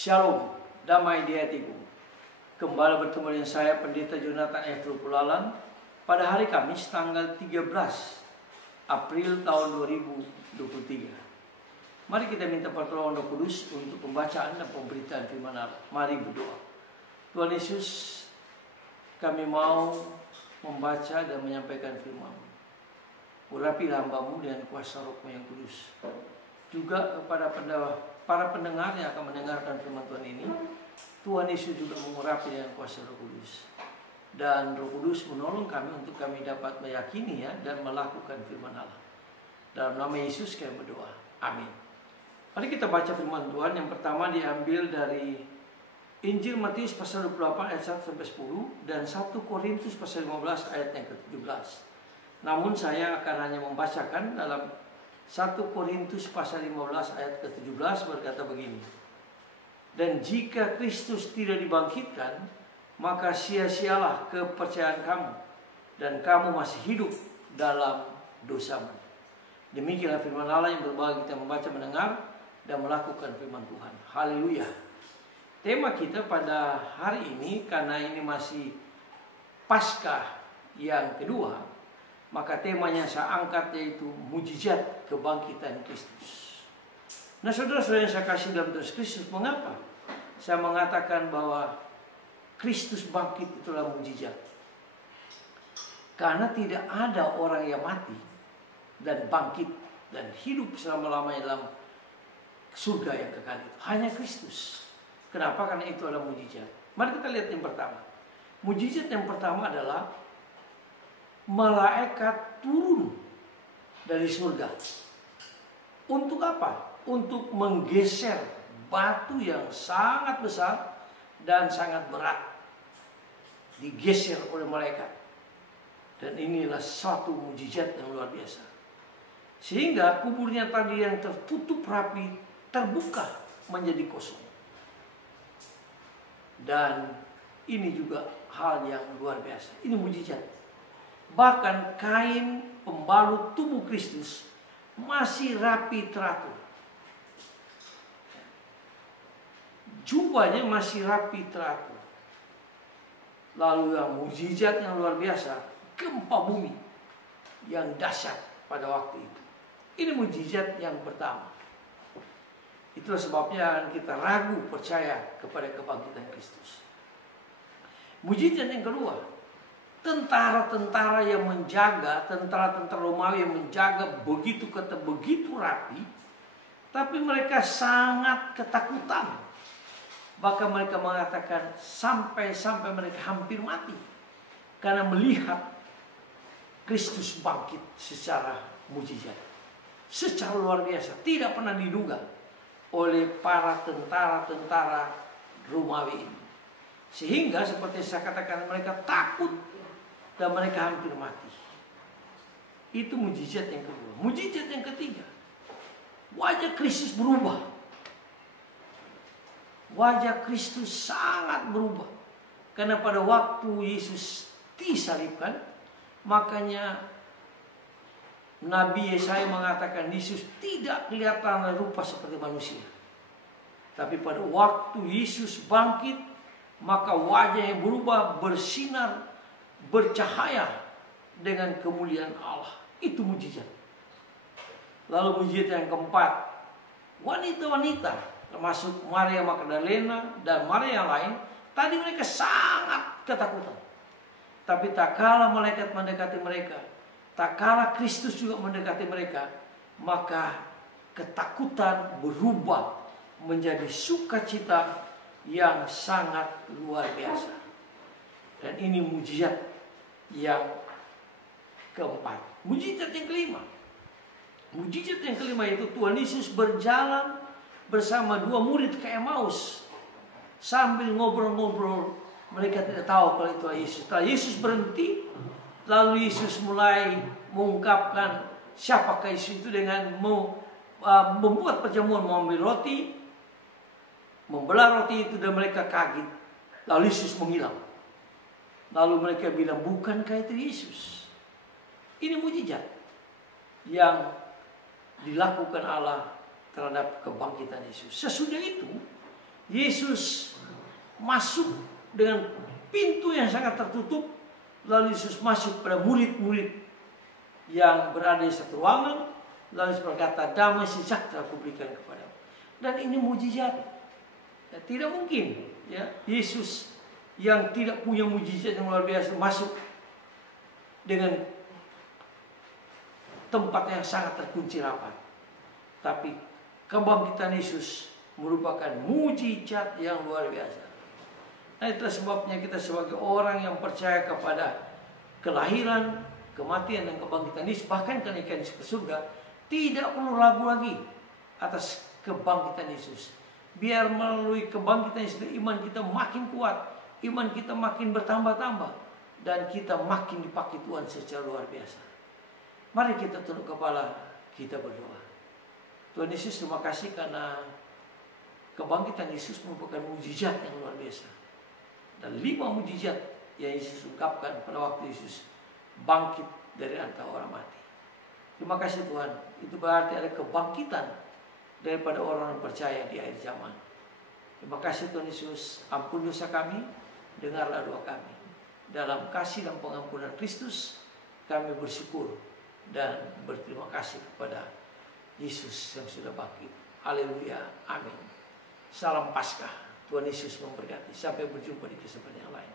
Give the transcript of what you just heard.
Shalom, damai di hatiku. Kembali bertemu dengan saya Pendeta Jonathan F. Pulalan pada hari Kamis tanggal 13 April tahun 2023. Mari kita minta pertolongan Roh Kudus untuk pembacaan dan pemberitaan firman Allah. Mari berdoa. Tuhan Yesus, kami mau membaca dan menyampaikan firman-Mu. Urapilah hamba-Mu dengan kuasa Roh-Mu yang kudus. Juga kepada para pendengar yang akan mendengarkan firman Tuhan ini, Tuhan Yesus juga mengurapi dengan kuasa Roh Kudus. Dan Roh Kudus menolong kami untuk kami dapat meyakini dan melakukan firman Allah. Dalam nama Yesus kami berdoa. Amin. Mari kita baca firman Tuhan. Yang pertama diambil dari Injil Matius pasal 28 ayat 1 sampai 10 dan 1 Korintus pasal 15 ayat yang ke-17. Namun saya akan hanya membacakan dalam 1 Korintus pasal 15 ayat ke-17 berkata begini. Dan jika Kristus tidak dibangkitkan, maka sia-sialah kepercayaan kamu, dan kamu masih hidup dalam dosamu. Demikianlah firman Allah yang berbagi kita membaca, mendengar, dan melakukan firman Tuhan. Haleluya. Tema kita pada hari ini, karena ini masih Paskah yang kedua, maka temanya saya angkat yaitu mujizat kebangkitan Kristus. Nah, saudara-saudara yang saya kasih dalam Tuhan Kristus, mengapa saya mengatakan bahwa Kristus bangkit itulah mujizat? Karena tidak ada orang yang mati dan bangkit dan hidup selama-lamanya dalam surga yang kekal itu. Hanya Kristus. Kenapa? Karena itu adalah mujizat. Mari kita lihat yang pertama. Mujizat yang pertama adalah malaikat turun dari surga. Untuk apa? Untuk menggeser batu yang sangat besar dan sangat berat. Digeser oleh malaikat. Dan inilah satu mujizat yang luar biasa. Sehingga kuburnya tadi yang tertutup rapi terbuka menjadi kosong. Dan ini juga hal yang luar biasa. Ini mujizat. Bahkan kain pembalut tubuh Kristus masih rapi teratur. Jubahnya masih rapi teratur. Lalu yang mujizat yang luar biasa, gempa bumi yang dahsyat pada waktu itu. Ini mujizat yang pertama. Itulah sebabnya kita ragu percaya kepada kebangkitan Kristus. Mujizat yang kedua, tentara-tentara yang menjaga, tentara-tentara Romawi yang menjaga begitu ketat, begitu rapi, tapi mereka sangat ketakutan. Bahkan mereka mengatakan sampai mereka hampir mati karena melihat Kristus bangkit secara mujizat, secara luar biasa, tidak pernah diduga oleh para tentara-tentara Romawi ini. Sehingga seperti saya katakan, mereka takut dan mereka hampir mati. Itu mujizat yang kedua. Mujizat yang ketiga, wajah Kristus berubah. Wajah Kristus sangat berubah. Karena pada waktu Yesus disalibkan, makanya Nabi Yesaya mengatakan Yesus tidak kelihatan rupa seperti manusia. Tapi pada waktu Yesus bangkit, maka wajahnya berubah, bersinar, bercahaya dengan kemuliaan Allah. Itu mujizat. Lalu mujizat yang keempat, wanita-wanita termasuk Maria Magdalena dan Maria yang lain, tadi mereka sangat ketakutan. Tapi tak kala malaikat mendekati mereka, tak kala Kristus juga mendekati mereka, maka ketakutan berubah menjadi sukacita yang sangat luar biasa. Dan ini mujizat yang keempat. Mujizat yang kelima. Mujizat yang kelima itu Tuhan Yesus berjalan bersama dua murid ke Emmaus. Sambil ngobrol-ngobrol, mereka tidak tahu kalau itu Yesus. Setelah Yesus berhenti, lalu Yesus mulai mengungkapkan siapakah Yesus itu dengan membuat perjamuan, mengambil roti, membelah roti itu, dan mereka kaget. Lalu Yesus menghilang. Lalu mereka bilang, bukankah itu Yesus? Ini mujizat yang dilakukan Allah terhadap kebangkitan Yesus. Sesudah itu Yesus masuk dengan pintu yang sangat tertutup. Lalu Yesus masuk pada murid-murid yang berada di satu ruangan. Lalu Yesus berkata, damai sejahtera aku berikan kepadamu. Dan ini mujizat. Ya, tidak mungkin ya Yesus yang tidak punya mujizat yang luar biasa masuk dengan tempat yang sangat terkunci rapat. Tapi kebangkitan Yesus merupakan mujizat yang luar biasa. Nah, itulah sebabnya kita sebagai orang yang percaya kepada kelahiran, kematian, dan kebangkitan Yesus, bahkan kenaikan Yesus ke surga, tidak perlu ragu lagi atas kebangkitan Yesus. Biar melalui kebangkitan Yesus, iman kita makin kuat, iman kita makin bertambah-tambah, dan kita makin dipakai Tuhan secara luar biasa. Mari kita tunduk kepala, kita berdoa. Tuhan Yesus, terima kasih karena kebangkitan Yesus merupakan mujizat yang luar biasa. Dan 5 mujizat yang Yesus ungkapkan pada waktu Yesus bangkit dari antara orang mati. Terima kasih Tuhan. Itu berarti ada kebangkitan daripada orang yang percaya di akhir zaman. Terima kasih Tuhan Yesus. Ampun dosa kami. Dengarlah doa kami. Dalam kasih dan pengampunan Kristus kami bersyukur dan berterima kasih kepada Yesus yang sudah bangkit. Haleluya. Amin. Salam Paskah. Tuhan Yesus memberkati. Sampai berjumpa di kesempatan yang lain.